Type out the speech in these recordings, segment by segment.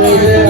Joy Joy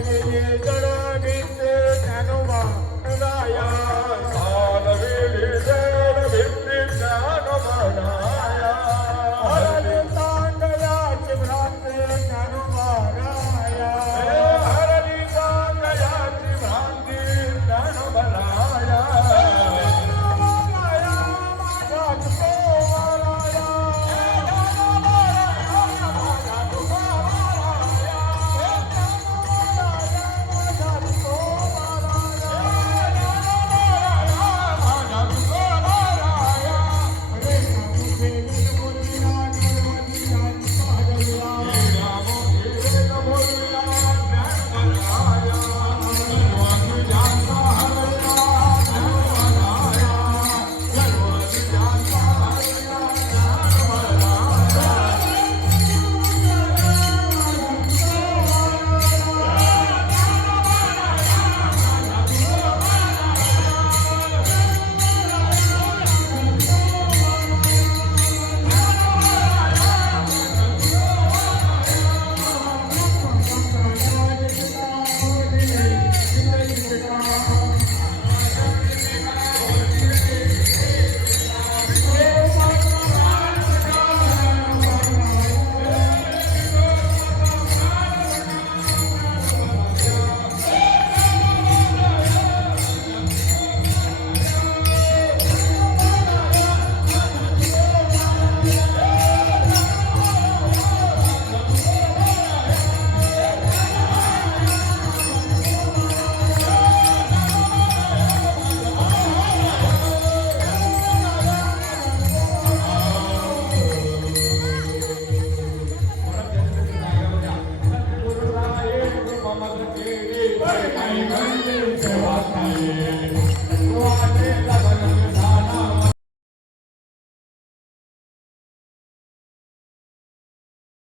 Thank you. I'm going to be